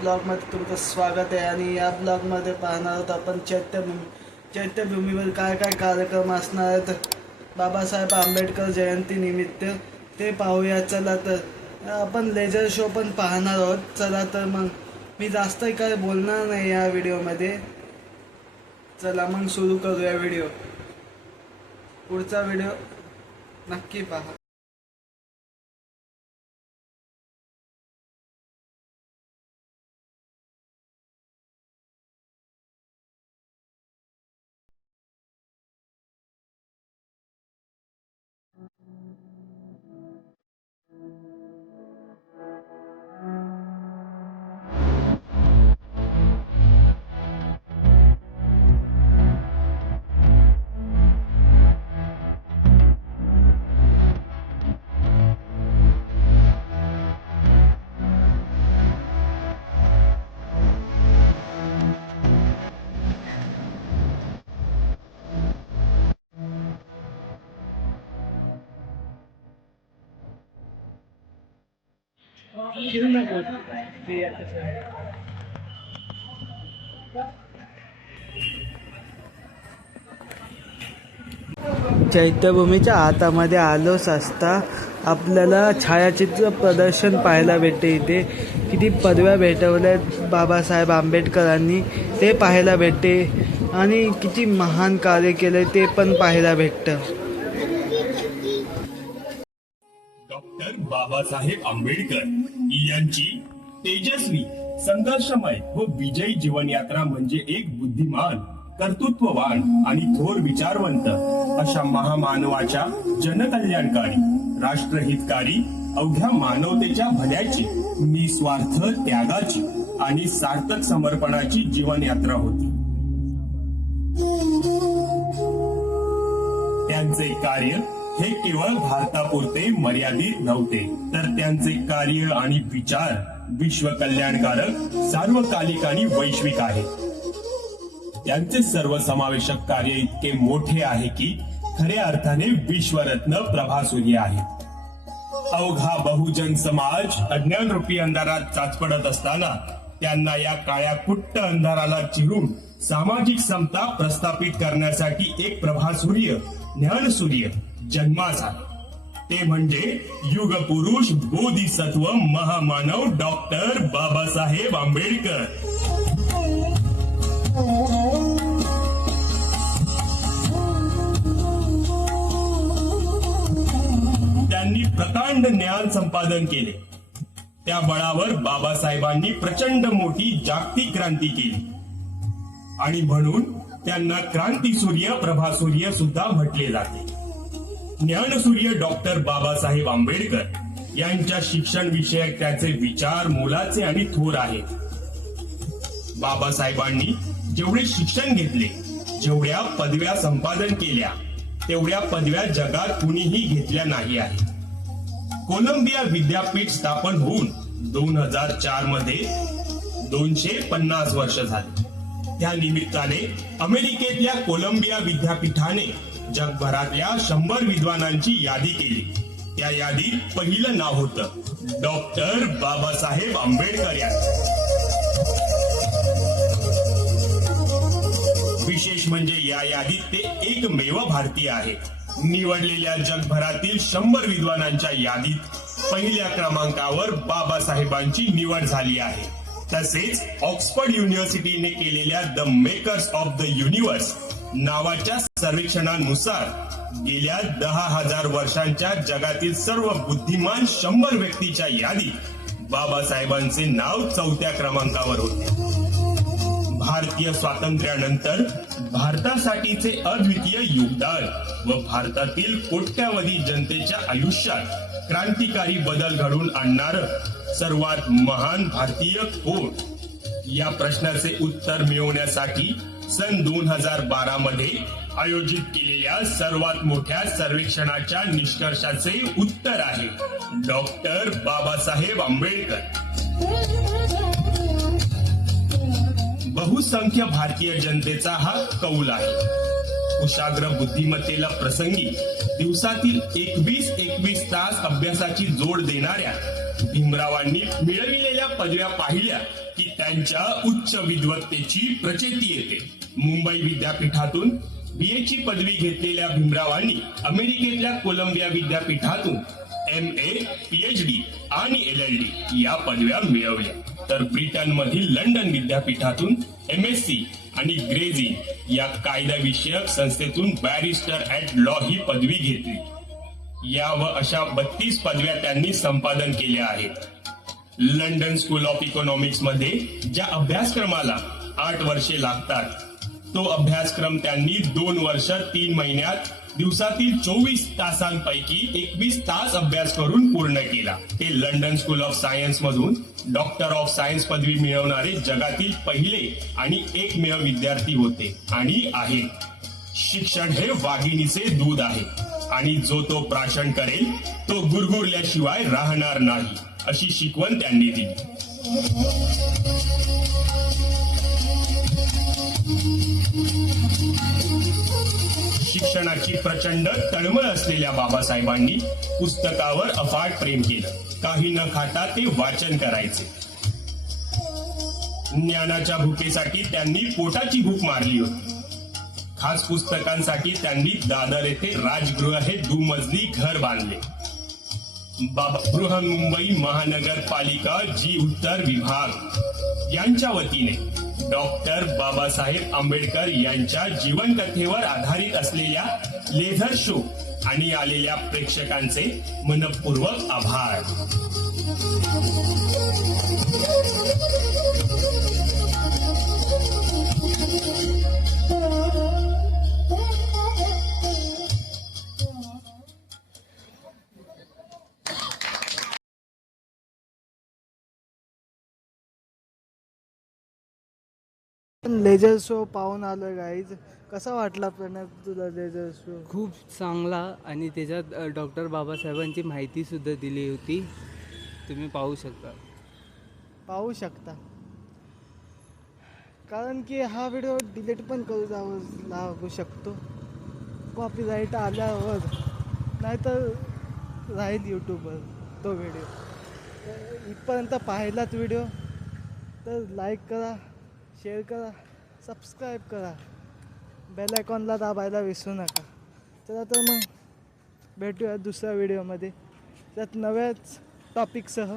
ब्लॉगमध्ये तुमचं स्वागत आहे. आणि या ब्लॉगमध्ये पाहणार आहोत आपण चैत्यभूमीवर काय काय कार्यक्रम असणार आहेत बाबासाहेब आंबेडकर जयंतीनिमित्त ते पाहूया. चला तर आपण लेझर शो पण पाहणार आहोत. चला तर मग मी जास्त काय बोलणार नाही या व्हिडिओमध्ये. चला मग सुरू करूया व्हिडिओ. पुढचा व्हिडिओ नक्की पहा. चैत्यभूमीच्या आतामध्ये आलोच असता आपल्याला छायाचित्र प्रदर्शन पाहायला भेटते. इथे किती पदव्या भेटवल्यात बाबासाहेब आंबेडकरांनी ते पाहायला भेटते आणि किती महान कार्य केले ते पण पाहायला भेटतं. डॉक्टर बाबासाहेब आंबेडकर यांची तेजस्वी, संघर्षमय व विजयी जीवनयात्रा म्हणजे एक बुद्धिमान, कर्तृत्ववान आणि थोर विचारवंत अशा महामानवाच्या जनकल्याणकारी, राष्ट्रहितकारी, अवघ्या मानवतेच्या भल्याची, निस्वार्थ त्यागाची आणि सार्थक समर्पणाची जीवनयात्रा होती. त्यांचे कार्य हे केवळ भारतापुरते मर्यादित नव्हते, तर त्यांचे कार्य आणि विचार विश्वकल्याणकारक, सार्वकालिक आणि वैश्विक आहे. त्यांचे सर्वसमावेशक कार्य इतके मोठे आहे की खऱ्या अर्थाने विश्वरत्न प्रभासूर्य आहे. अवघा बहुजन समाज अज्ञानरूपी अंधारात चाचपडत असताना त्यांना या काळ्या कुट्ट अंधाराला चिरून सामाजिक समता प्रस्थापित करण्यासाठी एक प्रभासूर्य, ज्ञानसूर्य जन्मास आले. ते म्हणजे युगपुरुष, बोधिसत्व, महामानव डॉक्टर बाबासाहेब आंबेडकर. त्यांनी प्रकांड ज्ञान संपादन केले. त्या बळावर बाबासाहेबांनी प्रचंड मोठी जागतिक क्रांती केली आणि म्हणून त्यांना क्रांतीसूर्य, प्रभासूर्य सुद्धा म्हटले जाते. ज्ञानसूर्य डॉक्टर बाबासाहेब आंबेडकर यांच्या शिक्षण विषयक त्याचे विचार मोलाचे आणि थोर आहेत. बाबासाहेबांनी जेवढे शिक्षण घेतले, जेवढ्या पदव्या संपादन केल्या, तेवढ्या पदव्या जगात कुणीही घेतल्या नाही आहे. कोलंबिया विद्यापीठ स्थापन होऊन 2004 मध्ये 250 वर्ष झाली. त्या निमित्ताने अमेरिकेतल्या कोलंबिया विद्यापीठाने जगभरातल्या 100 विद्वानांची यादी केली. त्या यादीत पहिलं नाव होतं डॉक्टर बाबासाहेब आंबेडकर यांचं. विशेष म्हणजे या यादीत ते एकमेव भारतीय आहेत. निवडलेल्या जगभरातील 100 विद्वानांच्या यादीत पहिल्या क्रमांकावर बाबासाहेबांची निवड झाली आहे. तसेच ऑक्सफर्ड युनिव्हर्सिटीने केलेल्या the makers of the universe नावाच्या सर्वेक्षणानुसार गेल्या 10,000 वर्षांच्या जगातील सर्व बुद्धिमान 100 व्यक्तीच्या यादीत बाबासाहेबांचे नाव 4थ्या क्रमांकावर होते. भारतीय स्वातंत्र्यानंतर भारतासाठीचे अद्वितीय योगदान व भारतातील कोट्यावधी जनतेच्या आयुष्यात क्रांतिकारी बदल घडवून आणणारं सर्वात महान भारतीय कोण, या प्रश्नाचे उत्तर मिळवण्यासाठी सन 2012 मध्ये आयोजित केलेल्या सर्वात मोठ्या सर्वेक्षणाच्या निष्कर्षाचे उत्तर आहे डॉक्टर बाबासाहेब आंबेडकर. बहुसंख्य भारतीय जनतेचा हा कौल आहे. कुशाग्र बुद्धिमत्तेला प्रसंगी दिवसातील 21 तास अभ्यासाची जोड देणाऱ्या भीमरावांनी मिळविलेल्या पदव्या पाहिल्या की त्यांच्या उच्च विद्वत्तेची प्रचिती येते. मुंबई विद्यापीठातून BA ची पदवी घेतलेल्या भीमरावांनी अमेरिकेतल्या कोलंबिया विद्यापीठातून MA, PhD आणि LLD या पदव्या मिळवल्या. तर ब्रिटनमधील लंडन विद्यापीठातून MSc आणि ग्रेज इन या कायदाविषयक संस्थेतून बॅरिस्टर ॲट लॉ ही पदवी घेतली. या व अशा 32 पदव्या त्यांनी संपादन केल्या आहेत. लंडन स्कूल ऑफ इकॉनॉमिक्स मध्ये ज्या अभ्यासक्रमाला 8 वर्षे लागतात तो अभ्यासक्रम त्यांनी 2 वर्ष 3 महिन्यात दिवसातील 24 तासांपैकी 21 तास अभ्यास करून पूर्ण केला. ते लंडन स्कूल ऑफ सायन्स मधून डॉक्टर ऑफ सायन्स पदवी मिळवणारे जगातील पहिले आणि एकमेव विद्यार्थी होते आणि आहेत. शिक्षण हे वाघिणीचे दूध आहे आणि जो तो प्राशन करेल तो गुरगुरल्याशिवाय राहणार नाही अशी शिकवण त्यांनी दिली. शिक्षणाची प्रचंड तळमळ असलेल्या बाबासाहेबांनी पुस्तकावर अफाट प्रेम केलं. काही न खाता ते वाचन करायचे. ज्ञानाच्या भुकेसाठी त्यांनी पोटाची भूक मारली होती. खास पुस्तकांसाठी त्यांनी दादर येथे राजगृह हे दुमजली घर बांधले. बृहन्मुंबई महानगरपालिका जी उत्तर विभाग यांच्या वतीने डॉक्टर बाबासाहेब आंबेडकर यांच्या जीवनकथेवर आधारित असलेल्या लेझर शो आणि आलेल्या प्रेक्षकांचे मनपूर्वक आभार. लेझर शो पाहून आलो गाईज. कसा वाटला प्रणव तुला लेझर शो? खूप चांगला आणि त्याच्यात डॉक्टर बाबासाहेबांची माहितीसुद्धा दिली होती. तुम्ही पाहू शकता कारण की हा व्हिडिओ डिलीट पण लागू शकतो कॉपीराईट आल्यावर, नाहीतर राहील यूट्यूबवर तो व्हिडिओ. तर इथपर्यंत पाहिलात व्हिडिओ तर लाईक करा, शेअर करा, सबस्क्राईब करा, बेल आयकॉनला दाबायला विसरू नका. चला तर मग भेटूया दुसऱ्या व्हिडिओमध्ये त्यात नव्याच टॉपिकसह.